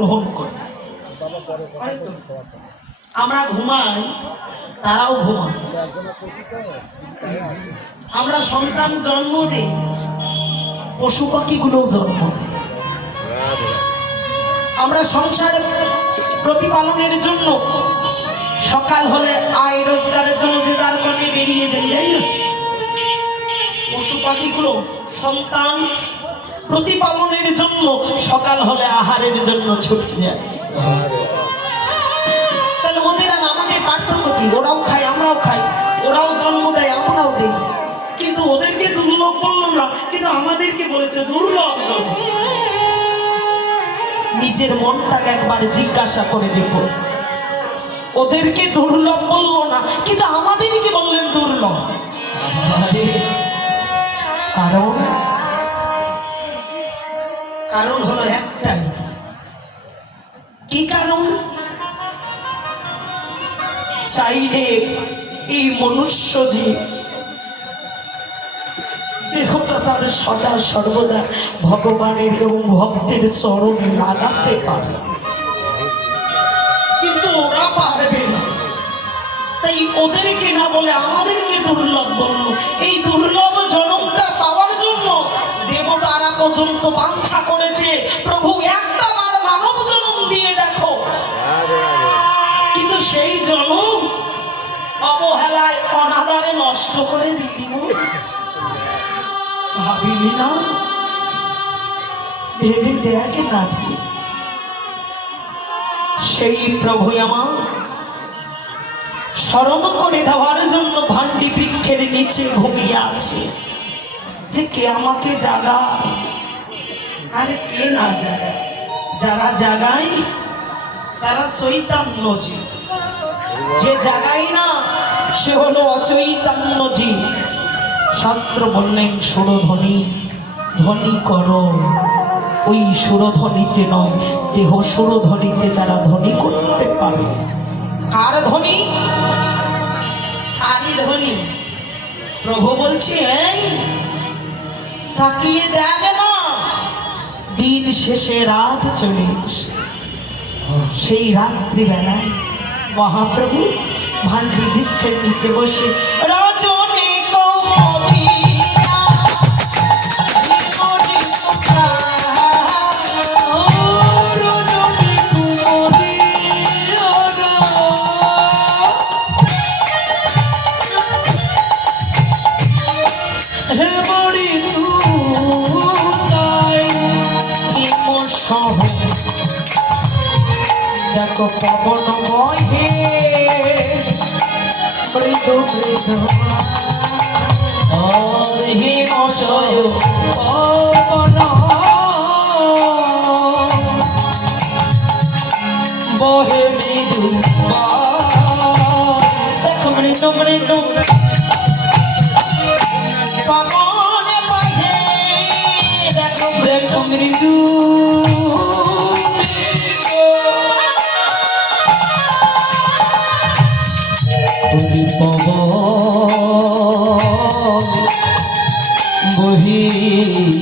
গ্রহণ করে। আমরা ঘুমাই, তারাও ঘুমায়। আমরা সন্তান জন্ম দিই, পশু পাখিগুলো জন্ম দেয়। আমরা সংসারের প্রতিপালনের জন্য সকাল হলে আয় রোজগারের জন্য যে যার কর্মে বেরিয়ে যাই না, পশু পাখিগুলো সন্তান প্রতিপালনের জন্য সকাল হলে আহারের জন্য ছুটে যায়। তাহলে ওদের আর আমাদের পার্থক্য কি? ওরাও খায়, আমরাও খাই, ওরাও জন্ম দেয়, আমরাও দেই, কিন্তু ওদেরকে দুর্লভ বলল না, কিন্তু আমাদেরকে বলেছে দুর্লভ। নিজের মনটাকে একবার জিজ্ঞাসা করে দেখো, ওদেরকে দুর্লভ বলল না, কিন্তু আমাদেরকে বললেন দুর্লভ। কারণ হলো একটাই। কি কারণ? চাইলে এই মনুষ্য জীব দেহটা তার সদা সর্বদা ভগবানের এবং ভক্তের চরণে লাগাতে পারে, কিন্তু ওরা পারবে না। তাই ওদেরকে না বলে আমাদেরকে দুর্লভ বলল। এই দুর্লভ জনমটা পাওয়ার জন্য দেবতারা পর্যন্ত বাঞ্ছা করেছে, প্রভু একটা বার মানব জন্ম দিয়ে দেখো। কিন্তু সেই জন্ম অবহেলায় অনাদারে নষ্ট করে দিলি। ভাবিলি না? ভেবে দেখ না, সেই প্রভু আমার স্মরণ করে দেওয়ার জন্য ভান্ডি বৃক্ষের নিচে ঘুমিয়ে আছে, যে কে আমাকে জাগায়। আরে কে না জাগায়? যারা জাগায় তারা চৈতন্য জীব, যে জাগায় না সে হলো অচৈতন্য জীব। শাস্ত্র বললেন সুরধ্বনি ধ্বনি করো, ওই সুরধ্বনিতে নয়, দেহ সুরধ্বনিতে যারা ধ্বনি করতে পারে। কার ধ্বনি? তারই ধ্বনি। প্রভু বলছে, এই তাকিয়ে দেখ না, দিন শেষে রাত চলে এসে, সেই রাত্রিবেলায় মহাপ্রভু ভান্ডি বৃক্ষের নিচে বসে রজনী কৌমুদী দেখো পবন বহে মৃদু মৃদু হিমশয় পবন বহে মৃদু, দেখো মৃদু মৃদু পবন বহে, দেখো দেখো মৃদু বহিছে।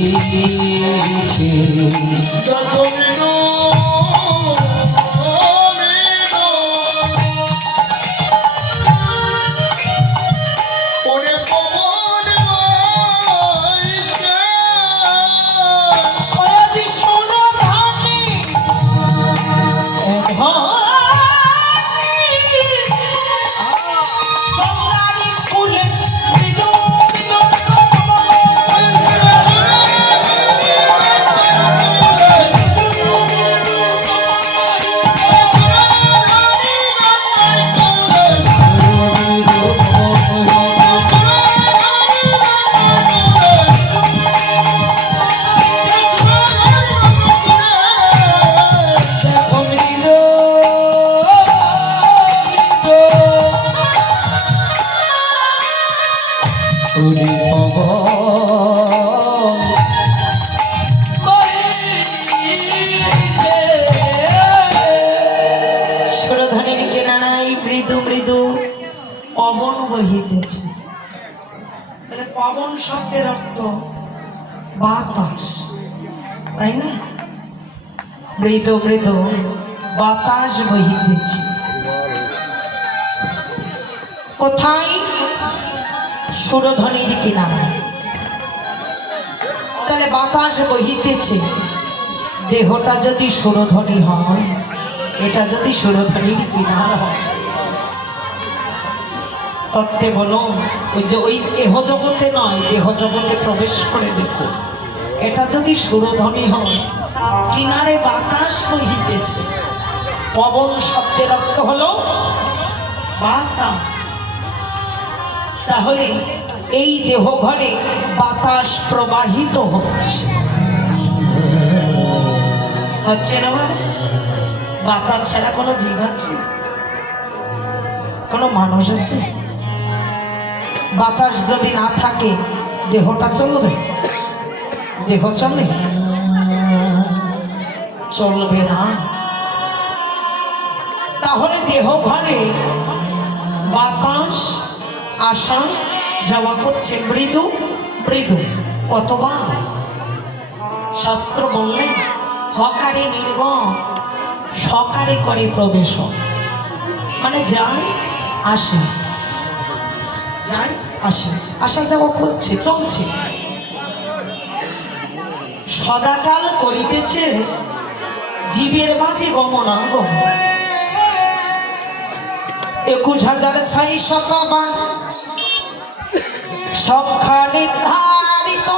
পবন বহিতেছে। তাহলে পবন শব্দের অর্থ বাতাস, তাই না? মৃদু মৃদু বাতাস বহিতেছে। কোথায়? সুরধ্বনির কিনারা। তাহলে বাতাস বহিতেছে, দেহটা যদি সুরধ্বনি হয়, এটা যদি সুরধ্বনির কিনারা হয়, তত্ত্বে বলো ওই যে ওই দেহ জগতে নয়, দেহ জগতে প্রবেশ করে দেখো, এটা যদি সুরধ্বনি হয়, কিনারে বাতাস বহিতেছে। পবন শব্দের অর্থ হলো বাতাস। তাহলে এই দেহ ঘরে বাতাস প্রবাহিত হচ্ছে, হচ্ছে না? বাতাস ছাড়া কোনো জীব আছে? কোনো মানুষ আছে? বাতাস যদি না থাকে দেহটা চলবে? দেহ চলে? চলবে না। তাহলে দেহ ঘরে বাতাস আসা যাওয়া করছে, মৃদু মৃদু। কতবার? শাস্ত্র বললেন হকারে নির্গম, সকারে করে প্রবেশ, মানে যায় আসে, যায় আসে, আসা যাওয়া করছে, চলছে। সদাকাল করিতেছে জীবের মাঝে গমনাগমন। 21,600 সংখ্যা নির্ধারিত।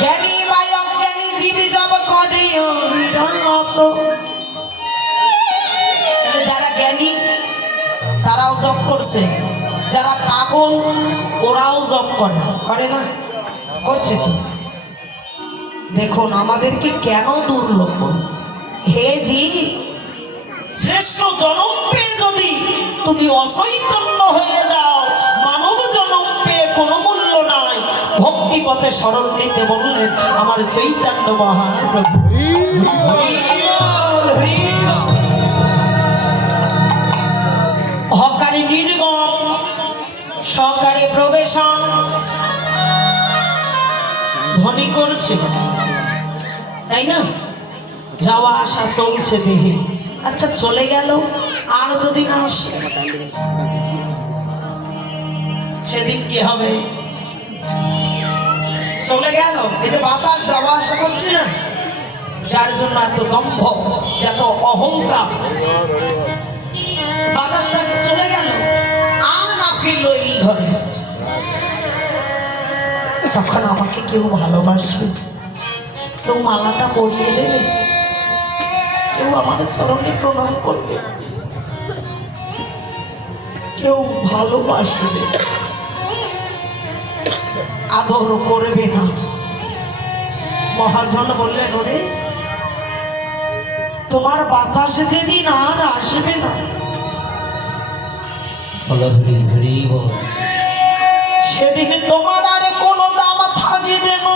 জ্ঞানী বা অজ্ঞানী জীব জব করে অবিরত। যারা জ্ঞানী তারাও জপ করছে, যারা পাগল ওরাও জপ করে, করে না? করছে তো। দেখুন আমাদেরকে কেন দুর্লভ। হে জি, শ্রেষ্ঠ জনম পেয়ে যদি তুমি অচৈতন্য হয়ে যাও, মানব জনম পেয়ে কোনো মূল্য নাই। ভক্তি পথে শরণ নিতে বললেন আমার চৈতন্য মহাপ্রভু। হকারে নির্গম, সকারে প্রবেশন। ধ্বনি করছে, তাই না? যাওয়া আসা চলছে দেহে। আচ্ছা চলে গেল, আর যদি না আসে সেদিন কি হবে? চলে গেল, এই যে বাতাস যাওয়া আসা করছে না, যার জন্য এত দম্ভ, যত অহংকার। বাতাসটা চলে গেল, আর না ফিরলো এই ঘরে, তখন আমাকে কেউ ভালোবাসবে? কেউ মালাটা পরিয়ে দেবে? কেউ আমার চরণে প্রণাম করবে? কেউ ভালোবাসবে? আদর করবে না? মহাজন বললেন ওরে তোমার বাতাসে যেদিন আর আসবে না, সেদিন তোমার আর কোনো দাম থাকবে না।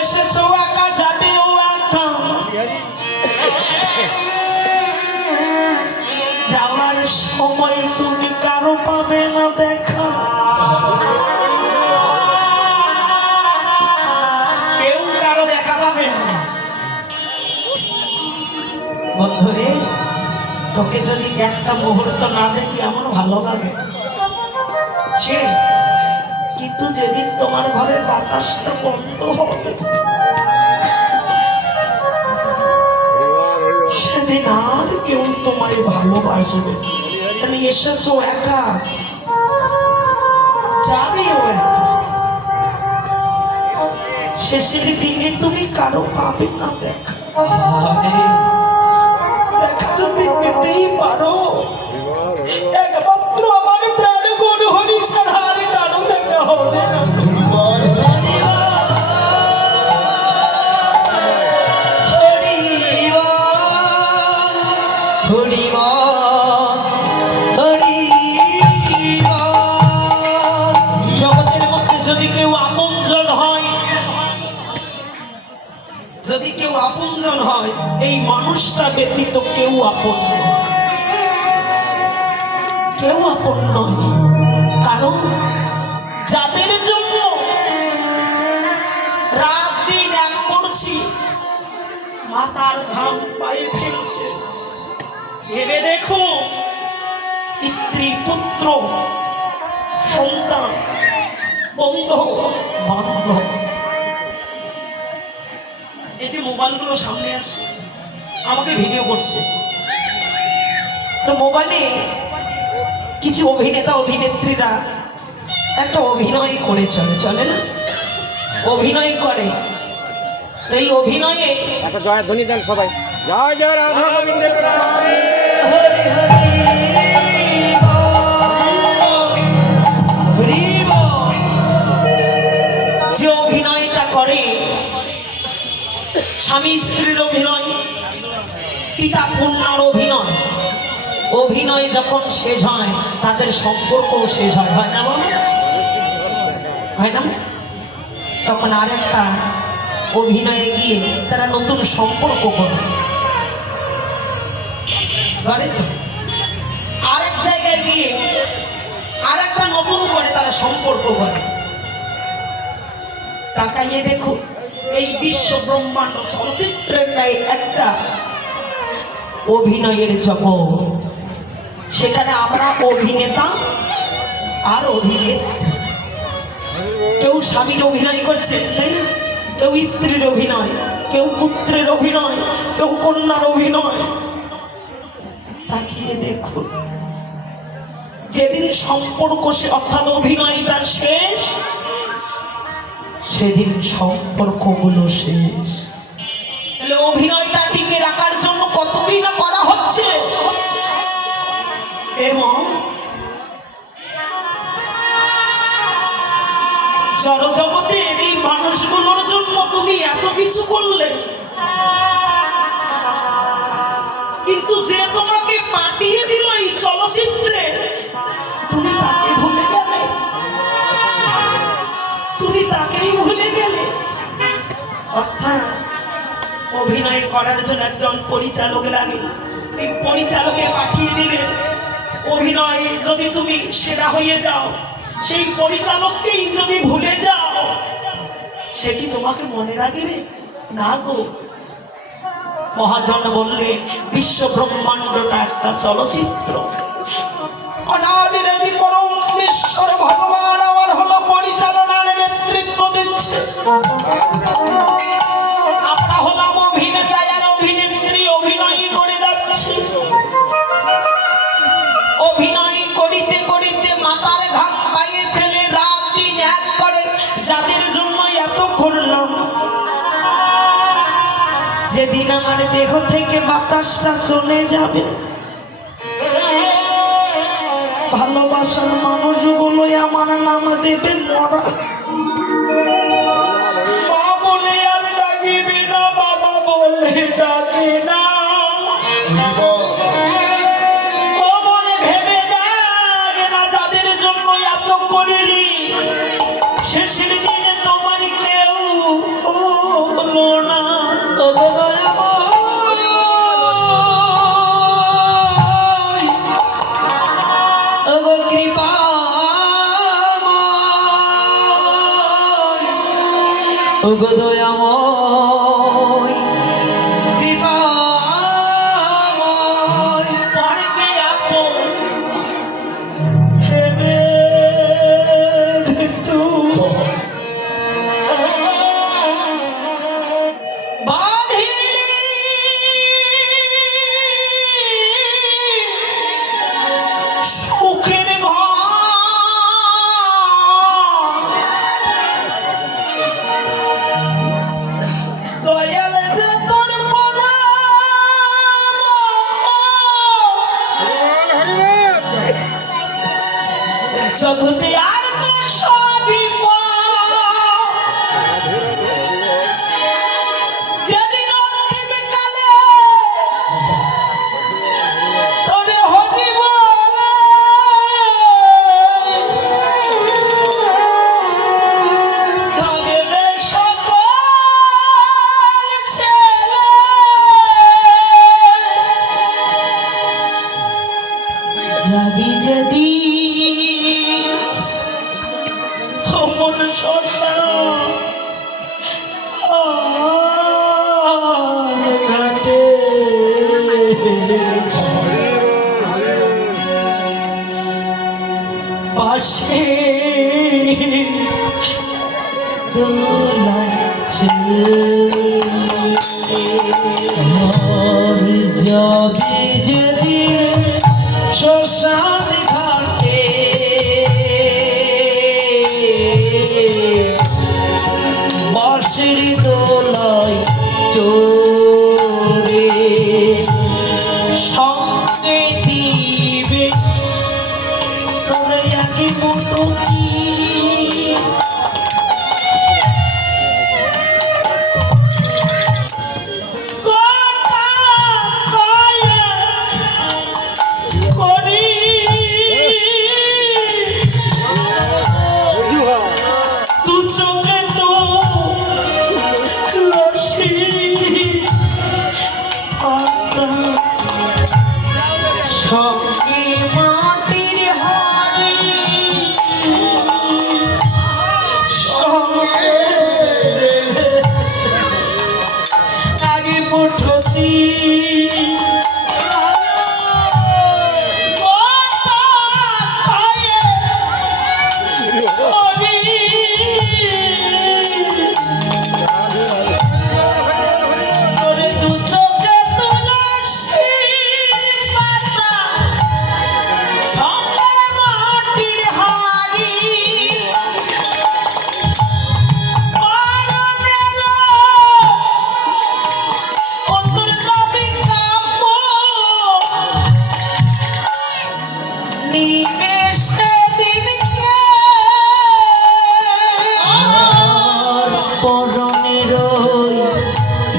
এসেছো একা, যাবেও একা। যাওয়ার সময় তুমি কারো পাবে না দেখা। কেউ কারো দেখা পাবে না। বন্ধুরে, তোকে যদি একটা মুহূর্ত না দেখি আমার ভালো লাগে, কিন্তু যেদিন তোমার ঘরের বাতাসটা বন্ধ হবে, সেদিন আর কেউ তোমায় ভালোবাসবে। তাহলে এসেছো একা, যাবেও একা। শেষের দিনে তুমি কারো পাবে না দেখা। দেখা যদি পেতেই পারো, একমাত্র আমার প্রাণ গুরু হরি ছাড়া আর কারো দেখা হবে না। জগতের মধ্যে যদি কেউ আপনজন হয়, যদি কেউ আপনজন হয়, এই মানুষটা ব্যতীত কেউ আপন নয়। কেউ আপন নয়, কারণ যাদের জন্য আছি, মাতার ঘাম পায়ে ফেলছে। ভেবে দেখো, স্ত্রী, পুত্র, সন্তান, বন্ধু বান্ধব, এই যে মোবাইলগুলো সামনে আসছে, আমাকে ভিডিও করছে, তো মোবাইলে কিছু অভিনেতা অভিনেত্রীরা একটা অভিনয় করে চলে না, অভিনয় করে। তো এই অভিনয়ে একটা জয় ধ্বনি দেন সবাই, জয় জয় রাধা গোবিন্দের প্রাণ। হরি হরি বল। যে অভিনয়টা করে, স্বামী স্ত্রীর অভিনয়, পিতা কন্যার অভিনয়, অভিনয় যখন শেষ হয় তাদের সম্পর্কও শেষ হয়, হয় না বাবা? হয় না? তখন আরেকটা অভিনয়ে গিয়ে তারা নতুন সম্পর্ক করে, তো আরেক জায়গায় গিয়ে আরেকটা নতুন করে তারা সম্পর্ক করে। তাকাইয়ে দেখো, এই বিশ্ব ব্রহ্মাণ্ড চলচ্চিত্রের একটা অভিনয়ের জগৎ, সেখানে আমরা অভিনেতা আর অভিনেত্রী। কেউ স্বামীর অভিনয় করছে, তাই না? কেউ স্ত্রীর অভিনয়, কেউ পুত্রের অভিনয়, কেউ কন্যার অভিনয়। তাকিয়ে দেখুন, যেদিন সম্পর্ক অর্থাৎ অভিনয়টা শেষ, সেদিন সম্পর্কগুলো শেষ। তাহলে অভিনয়টা টিকে রাখার জন্য কতদিন না করা হচ্ছে, এবং জড়জগতের এই মানুষগুলোর জন্য তুমি এত কিছু করলে, কিন্তু যে তোমাকে পাঠিয়ে দিল এই চলচ্চিত্রে, তুমি তাকে ভুলে গেলে, তুমি তাকেই ভুলে গেলে। অর্থাৎ অভিনয় করার জন্য একজন পরিচালক লাগে, এই পরিচালকে পাঠিয়ে দিলে, অভিনয়ে যদি তুমি সেরা হয়ে যাও, সেই পরিচালককেই যদি ভুলে যাও, সে কি তোমাকে মনে রাখবে? না গো। মহাজন বললেন, বিশ্ব ব্রহ্মাণ্ডটা একটা চলচ্চিত্র, অনাদির পরমেশ্বর ভগবান আমার হলো পরিচালনার নেতৃত্ব দিচ্ছে। আমরা হলাম অভিনেতা আর অভিনেত্রী, অভিনয় করে যাচ্ছি। অভিনয় করিতে করিতে মাতার ঘাম পায়ে ফেলে রাত দিন এক করে যাদের জন্য এত করলাম, যেদিন আমার দেহ থেকে বাতাসটা চলে যাবে, ভালোবাসার মানুষগুলো আমার নাম দেবে মরা। মা বলে আর ডাকিবে না, বাবা বলে ডাকে না। ও মনে ভেবে দেখ না, যাদের জন্য এত করিলি, শেষের দিনে তোমার কেউ হলো না। ওগো দয়াময়, কৃপাময়, পরকে আপন ভেবে বাঁধিলি সুখের ঘর, দয়াল যে তোর জগতে আর তোর সবই যেদিন যাবি যদি শ্মশান ঘাটে বাঁশির দোলায় চড়ে সঙ্গে দিবে তোর একই মুঠো কি সঙ্গে মাটির হাড়ি সঙ্গে আগে মুঠো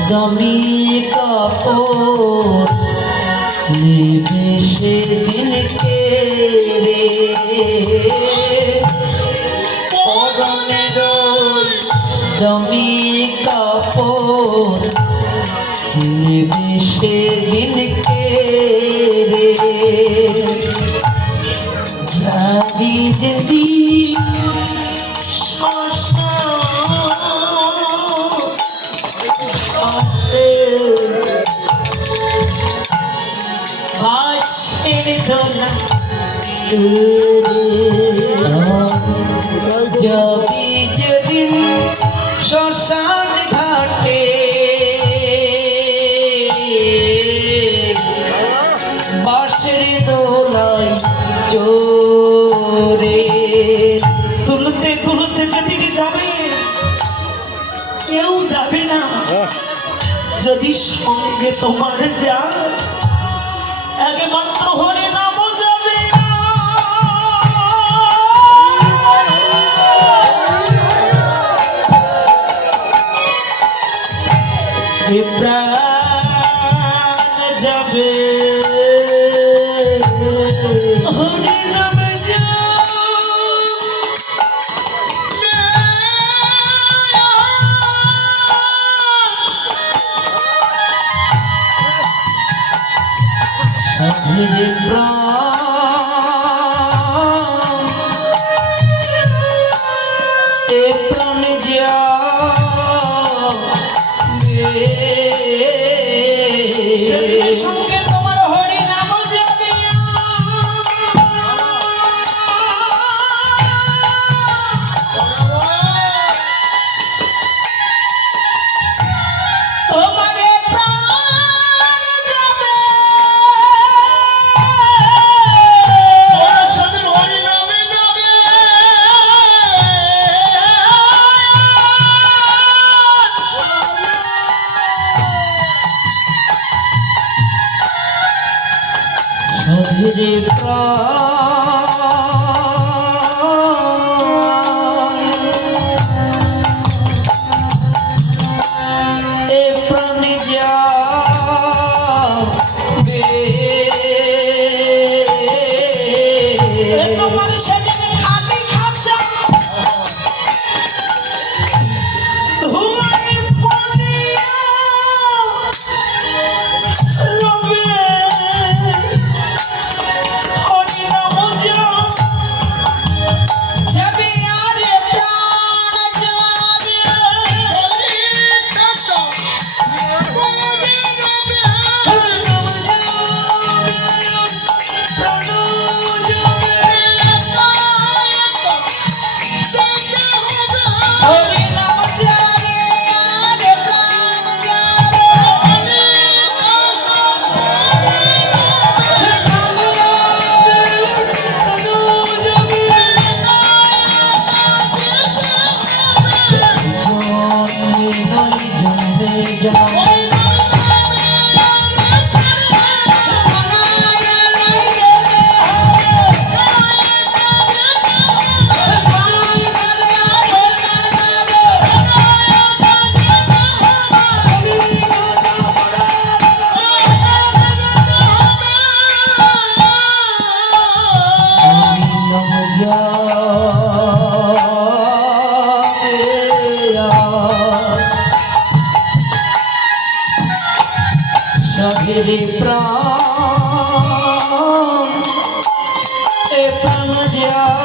দামি কাপড় নেবে সেদিনকে রে পরনের দামি কাপড় নেবে সেদিনকে রে যাবি যদি যাবি যেদিন শ্মশান ঘাটে বাঁশের দোলায় চড়ে তুলতে তুলতে যেদিকে যাবে কেউ যাবে না যদি সঙ্গে তোমার যা একমাত্র হরে নাম যাবে প্রাণ যাবে হরে নাম হরে প্রাণ যাবে সঙ্গে তোমার হরি নাম যাবে তোমার প্রাণ যাবে প্রাণ এ প্রাণ যা